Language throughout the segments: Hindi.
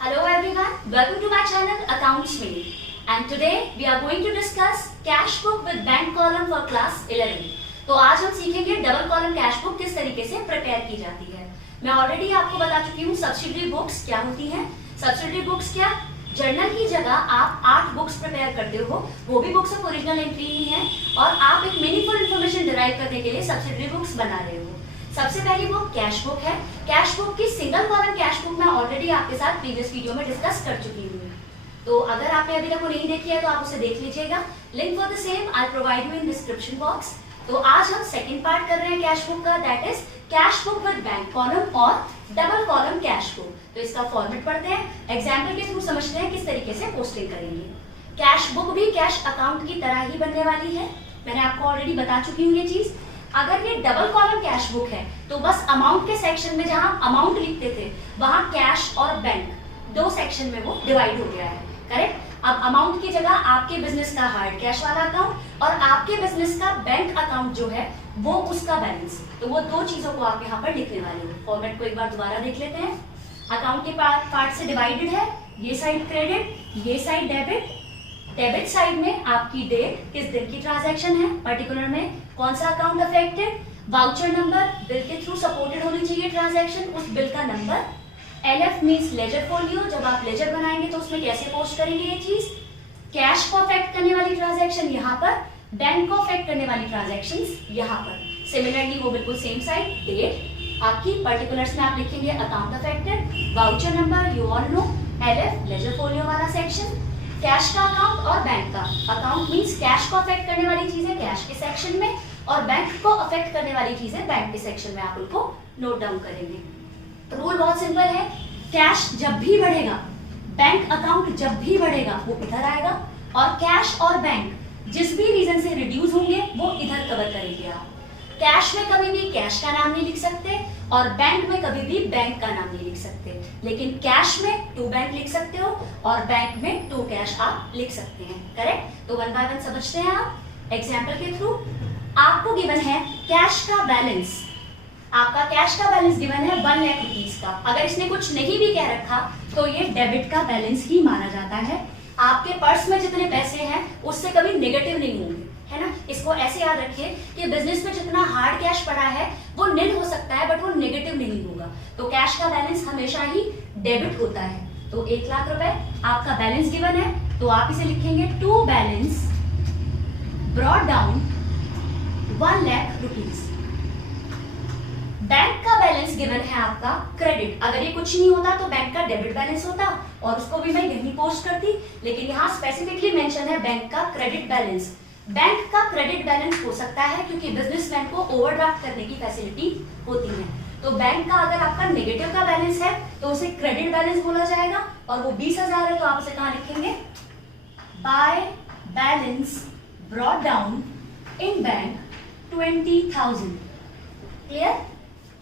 Hello everyone, welcome to my channel Accounts Mini. And today we are going to discuss cash book with bank column for class 11. तो आज हम सीखेंगे डबल कॉलम कैश बुक किस तरीके से प्रिपेयर की जाती है। मैं ऑलरेडी आपको बता चुकी हूँ सब्सिडरी बुक्स क्या होती हैं। सब्सिडरी बुक्स क्या, जर्नल की जगह आप 8 बुक्स प्रिपेयर करते हो, वो भी बुक्स ऑफ ओरिजिनल एंट्री ही है, और आप एक मीनिंगफुल इन्फॉर्मेशन डिराइव करने के लिए सब्सिडरी बुक्स बना रहे हो। सबसे पहली बुक कैश बुक है। कैश बुक की सिंगल कॉलम कैश बुक मैं ऑलरेडी आपके साथ प्रीवियस वीडियो में डिस्कस कर चुकी हूँ, तो अगर आपने अभी तक वो नहीं देखी है तो आप उसे देख लीजिएगा। Link for the same I provide you in description box. तो आज हम सेकंड पार्ट कर रहे हैं कैश बुक का, that is cash book with bank column और डबल कॉलम कैश बुक। तो इसका फॉर्मेट पढ़ते हैं, एग्जाम्पल के थ्रू समझते हैं किस तरीके से पोस्टिंग करेंगे। कैश बुक भी कैश अकाउंट की तरह ही बनने वाली है, मैंने आपको ऑलरेडी बता चुकी हूँ ये चीज। अगर ये डबल कॉलम कैश बुक है तो बस अमाउंट के सेक्शन में जहां अमाउंट लिखते थे वहां कैश और बैंक दो सेक्शन में वो डिवाइड हो गया है, करेक्ट। अब अमाउंट की जगह आपके बिजनेस का हार्ड कैश वाला अकाउंट और आपके बिजनेस का बैंक अकाउंट जो है वो उसका बैलेंस, तो वो दो चीजों को आप यहाँ पर लिखने वाले हो। फॉर्मेट को एक बार दोबारा देख लेते हैं। अकाउंट के पार्ट से डिवाइडेड है, ये साइड क्रेडिट, ये साइड डेबिट। डेबिट साइड में आपकी डेट, किस दिन की ट्रांजैक्शन है, पर्टिकुलर में कौन सा account affected, voucher number, bill के थ्रू सपोर्टेड होनी चाहिए ट्रांजैक्शन, उस बिल का number. LF means ledger folio, जब आप लेजर बनाएंगे तो उसमें कैसे पोस्ट करेंगे ये चीज। कैश को अफेक्ट करने वाली ट्रांजैक्शन यहाँ पर, बैंक को अफेक्ट करने वाली ट्रांजैक्शंस यहाँ पर। सिमिलरली वो बिल्कुल सेम साइड, डेट आपकी, पर्टिकुलर्स में आप लिखेंगे account affected, voucher number you all know, LF ledger folio वाला सेक्शन। कैश का अकाउंट और बैंक का अकाउंट मींस कैश को अफेक्ट करने वाली चीजें कैश के सेक्शन में और बैंक को अफेक्ट करने वाली चीजें बैंक के सेक्शन में, आप उनको नोट डाउन करेंगे। रूल बहुत सिंपल है, कैश जब भी बढ़ेगा, बैंक अकाउंट जब भी बढ़ेगा वो इधर आएगा, और कैश और बैंक जिस भी रीजन से रिड्यूस होंगे वो इधर कवर करेंगे आप। कैश में कभी भी कैश का नाम नहीं लिख सकते और बैंक में कभी भी बैंक का नाम नहीं लिख सकते, लेकिन कैश में टू बैंक लिख सकते हो और बैंक में टू कैश आप लिख सकते हैं, करेक्ट। तो वन बाय वन समझते हैं आप एग्जाम्पल के थ्रू। आपको गिवन है कैश का बैलेंस, आपका कैश का बैलेंस गिवन है 1 लाख रुपीज का। अगर इसने कुछ नहीं भी कह रखा तो ये डेबिट का बैलेंस ही माना जाता है। आपके पर्स में जितने पैसे हैं उससे कभी नेगेटिव नहीं होंगे, है ना। इसको ऐसे याद रखिए कि बिजनेस में जितना हार्ड कैश पड़ा है वो निल हो सकता है बट वो नेगेटिव नहीं होगा। तो कैश का बैलेंस हमेशा ही डेबिट होता है। तो 1 लाख रुपए आपका बैलेंस गिवन है, तो आप इसे लिखेंगे to balance brought down 1 lakh rupees. Bank का बैलेंस गिवन है आपका क्रेडिट। अगर ये कुछ नहीं होता तो बैंक का डेबिट बैलेंस होता और उसको भी मैं यहीं पोस्ट करती, लेकिन यहाँ स्पेसिफिकली मेंशन है बैंक का क्रेडिट बैलेंस। बैंक का क्रेडिट बैलेंस हो सकता है क्योंकि बिजनेसमैन को ओवरड्राफ्ट करने की फैसिलिटी होती है। तो बैंक का अगर आपका नेगेटिव का बैलेंस है तो उसे क्रेडिट बैलेंस बोला जाएगा, और वो 20,000 है तो आप उसे कहाँ लिखेंगे, by balance brought down in bank 20,000। Clear.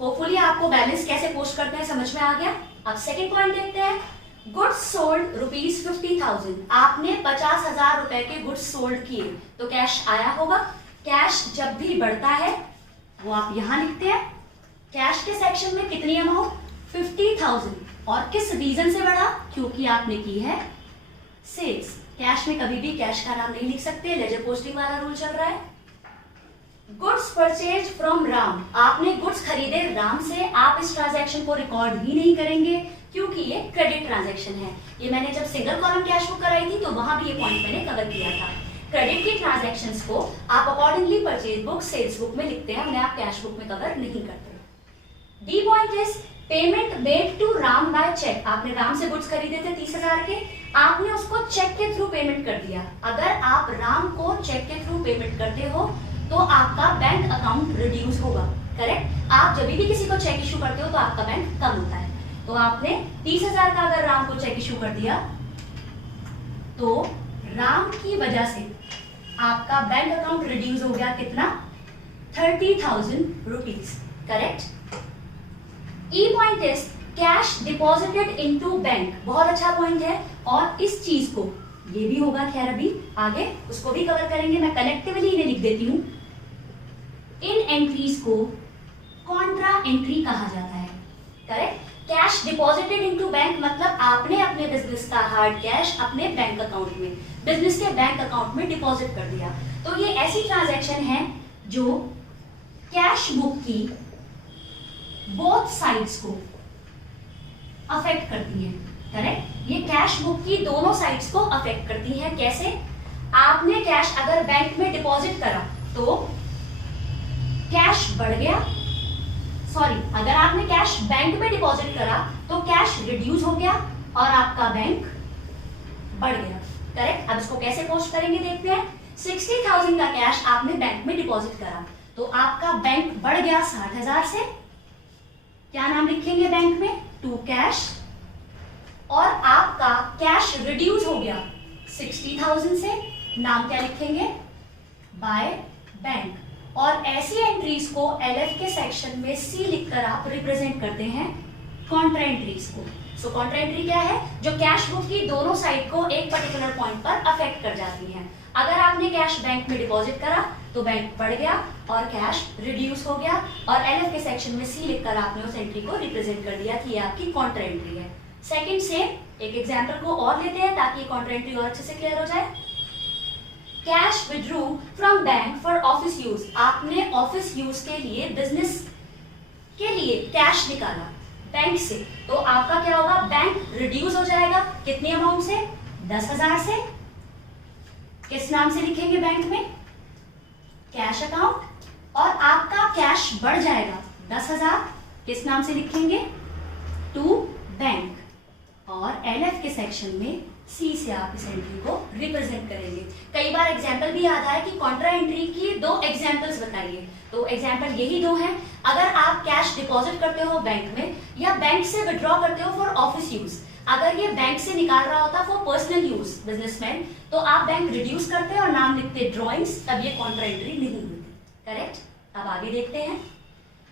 Hopefully आपको बैलेंस कैसे पोस्ट करते हैं समझ में आ गया। अब सेकेंड पॉइंट देखते हैं, गुड्स सोल्ड रुपीज 50,000। आपने 50,000 रुपए के गुड्स सोल्ड किए तो कैश आया होगा। कैश जब भी बढ़ता है वो आप यहां लिखते हैं। कैश के सेक्शन में कितनी अमाउंट, 50,000, और किस रीजन से बढ़ा, क्योंकि आपने की है सेल्स। कैश में कभी भी कैश का नाम नहीं लिख सकते, लेजर पोस्टिंग वाला रूल चल रहा है। गुड्स परचेज फ्रॉम राम, आपने गुड्स खरीदे राम से, आप इस ट्रांजैक्शन को रिकॉर्ड ही नहीं करेंगे क्योंकि ये क्रेडिट ट्रांजैक्शन है। ये मैंने जब सिंगल कॉलम कैश बुक कराई थी तो वहां भी ये पॉइंट मैंने कवर किया था। क्रेडिट की ट्रांजैक्शंस को आप accordingly purchase book, sales book में लिखते हैं, उन्हें आप कैश बुक में कवर नहीं करते। D point is payment made to Ram by cheque. आपने राम से गुड्स खरीदे थे 30,000 के, आपने उसको चेक के थ्रू पेमेंट कर दिया। अगर आप राम को चेक के थ्रू पेमेंट करते हो तो आपका बैंक अकाउंट रिड्यूस होगा, करेक्ट। आप जब भी किसी को चेक इशू करते हो तो आपका बैंक कम होता है। तो आपने 30,000 का अगर राम को चेक इशू कर दिया तो राम की वजह से आपका बैंक अकाउंट रिड्यूस हो गया, कितना, 30,000 rupees, correct. E point is cash deposited into bank. बहुत अच्छा पॉइंट है, और इस चीज को, ये भी होगा खैर अभी आगे उसको भी कवर करेंगे, मैं कलेक्टिवली इन्हें लिख देती हूं। इन एंट्रीज को कॉन्ट्रा एंट्री कहा जाता है, correct. Cash deposited into bank मतलब आपने अपने बिजनेस का हार्ड कैश अपने बैंक अकाउंट में, बिजनेस के बैंक अकाउंट में डिपॉजिट कर दिया। तो ये ऐसी ट्रांजैक्शन है जो कैश बुक की बोथ साइड्स को अफेक्ट करती है। करेक्ट, ये कैश बुक की दोनों साइड्स को अफेक्ट करती है। कैसे? आपने कैश अगर बैंक में डिपॉजिट करा तो कैश बढ़ गया, सॉरी, अगर आपने कैश बैंक में डिपॉजिट करा तो कैश रिड्यूस हो गया और आपका बैंक बढ़ गया। करेक्ट, अब इसको कैसे पोस्ट करेंगे देखते हैं। 60,000 का कैश आपने बैंक में डिपॉजिट करा तो आपका बैंक बढ़ गया 60,000 से। क्या नाम लिखेंगे बैंक में? To cash. और आपका कैश रिड्यूस हो गया 60,000 से, नाम क्या लिखेंगे? By bank. और ऐसी एंट्रीज को एलएफ के सेक्शन में सी लिखकर आप रिप्रेजेंट करते हैं कॉन्ट्रा एंट्रीज को। सो कॉन्ट्रा एंट्री क्या है? जो कैश बुक की दोनों साइड को एक पर्टिकुलर पॉइंट पर अफेक्ट कर जाती है। अगर आपने कैश बैंक में डिपॉजिट करा तो बैंक बढ़ गया और कैश रिड्यूस हो गया, और एलएफ के सेक्शन में सी लिखकर आपने उस एंट्री को रिप्रेजेंट कर दिया कि ये आपकी कॉन्ट्रा एंट्री है। सेकंड से एक एग्जांपल को और लेते हैं ताकि कॉन्ट्रा एंट्री और अच्छे से क्लियर हो जाए। Cash withdrew from bank for office use, आपने ऑफिस यूज के लिए, बिजनेस के लिए कैश निकाला बैंक से, तो आपका क्या होगा? बैंक रिड्यूस हो जाएगा कितने अमाउंट से? 10,000 से। किस नाम से लिखेंगे बैंक में? Cash account. और आपका कैश बढ़ जाएगा 10,000, किस नाम से लिखेंगे? To bank. और एलएफ के सेक्शन में सी से आप इस एंट्री को रिप्रेजेंट करेंगे। कई बार एग्जाम्पल भी आता है कि कॉन्ट्रा एंट्री की 2 एग्जाम्पल्स बताइए, तो एग्जाम्पल यही 2 हैं। अगर आप कैश डिपॉजिट करते हो बैंक में या बैंक से विड्रॉ करते हो फॉर ऑफिस यूज, अगर ये बैंक से निकाल रहा होता फॉर पर्सनल यूज बिजनेसमैन, तो आप बैंक रिड्यूस करते और नाम लिखते ड्रॉइंग्स, तब ये कॉन्ट्रा एंट्री नहीं होती। करेक्ट, अब आगे देखते हैं।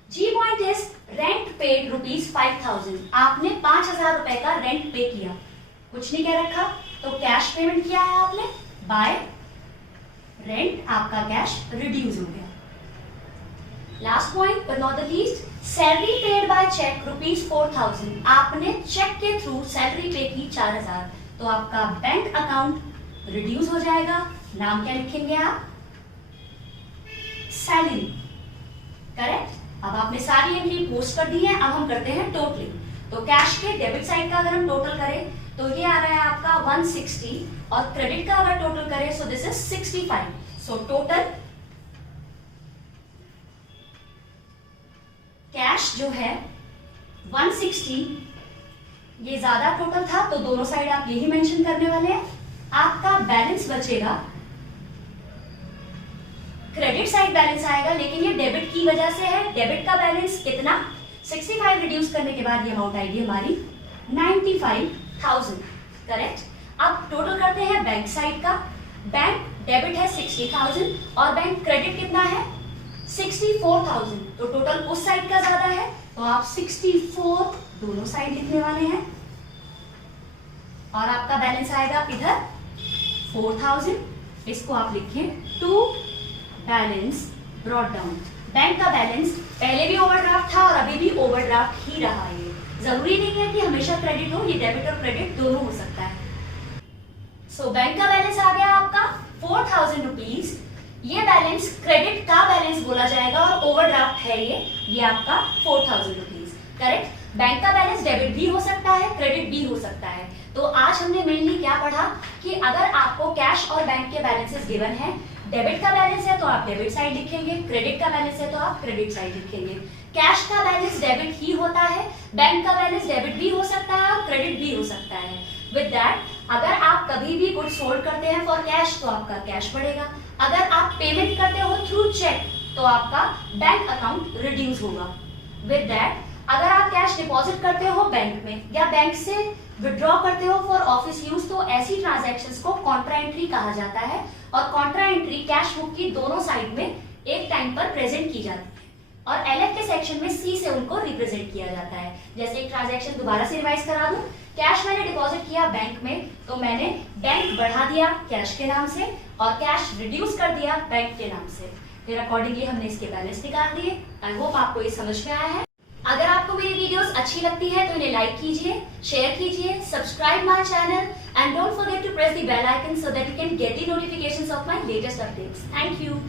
जी पॉइंट इज रेंट पेड ₹5,000, आपने 5,000 रुपए का रेंट पे किया, कुछ नहीं कह रखा, तो कैश पेमेंट किया है आपने बाय रेंट, आपका कैश रिड्यूस हो गया। Last point but not the least, salary paid by cheque ₹4,000, आपने चेक के थ्रू सैलरी पे की 4,000, तो आपका बैंक अकाउंट रिड्यूस हो जाएगा। नाम क्या लिखेंगे आप? सैलरी। करेक्ट, अब आपने सारी एंट्री पोस्ट कर दी है। अब हम करते हैं टोटलिंग। तो कैश के डेबिट साइड का अगर हम टोटल करें तो ये आ रहा है आपका 160, और क्रेडिट का अगर टोटल करें so this is 65। So total cash जो है 160, ये ज्यादा टोटल था तो दोनों साइड आप यही मेंशन करने वाले हैं। आपका बैलेंस बचेगा, क्रेडिट साइड बैलेंस आएगा, लेकिन ये डेबिट की वजह से है। डेबिट का बैलेंस कितना? 65 रिड्यूस करने के बाद ये अमाउंट आएगी हमारी 95,000। करेक्ट, अब टोटल करते हैं बैंक साइड का। बैंक डेबिट है 60,000 और बैंक क्रेडिट कितना है? 64,000, तो टोटल उस साइड का ज्यादा है, तो आप 64 दोनों साइड लिखने वाले हैं। और आपका बैलेंस आएगा इधर 4,000, इसको आप लिखें to balance brought down. Bank का बैलेंस पहले भी ओवरड्राफ्ट था और अभी भी ओवरड्राफ्ट ही रहा है। जरूरी नहीं है कि हमेशा क्रेडिट हो, ये डेबिट और क्रेडिट दोनों हो सकता है। सो बैंक का बैलेंस आ गया आपका 4,000 रुपीज। ये बैलेंस क्रेडिट का बैलेंस बोला जाएगा और ओवरड्राफ्ट है ये आपका 4,000 रुपीज। करेक्ट, बैंक का बैलेंस डेबिट भी हो सकता है, क्रेडिट भी हो सकता है। तो आज हमने मेनली क्या पढ़ा कि अगर आपको कैश और बैंक के बैलेंसेस गिवन है, डेबिट का बैलेंस है तो आप डेबिट साइड लिखेंगे, क्रेडिट का बैलेंस है तो आप क्रेडिट साइड लिखेंगे। कैश का बैलेंस डेबिट ही होता है, बैंक का बैलेंस डेबिट भी हो सकता है और क्रेडिट भी हो सकता है। विद दैट, अगर आप कभी भी गुड्स सोल्ड करते हैं फॉर कैश तो आपका कैश बढ़ेगा। अगर आप पेमेंट करते हो थ्रू चेक तो आपका बैंक अकाउंट रिड्यूस होगा। विद दैट, अगर आप कैश डिपॉजिट करते हो बैंक में या बैंक से विड्रॉ करते हो फॉर ऑफिस यूज, तो ऐसी ट्रांजैक्शंस को कॉन्ट्रा एंट्री कहा जाता है। और कॉन्ट्रा एंट्री कैश बुक की दोनों साइड में एक टाइम पर प्रेजेंट की जाती है और एलएफ के सेक्शन में सी से उनको रिप्रेजेंट किया जाता है। जैसे एक ट्रांजैक्शन दोबारा से रिवाइज करा दूं, कैश मैंने डिपॉजिट किया बैंक में तो मैंने बैंक बढ़ा दिया कैश के नाम से और कैश रिड्यूस कर दिया बैंक के नाम से, फिर अकॉर्डिंगली हमने इसके बैलेंस निकाल दिए। आई होप आपको ये समझ में आया है। अगर आपको मेरी वीडियोस अच्छी लगती है तो इन्हें लाइक कीजिए, शेयर कीजिए, subscribe my channel and don't forget to press the bell icon so that you can get the notifications of my latest updates. Thank you.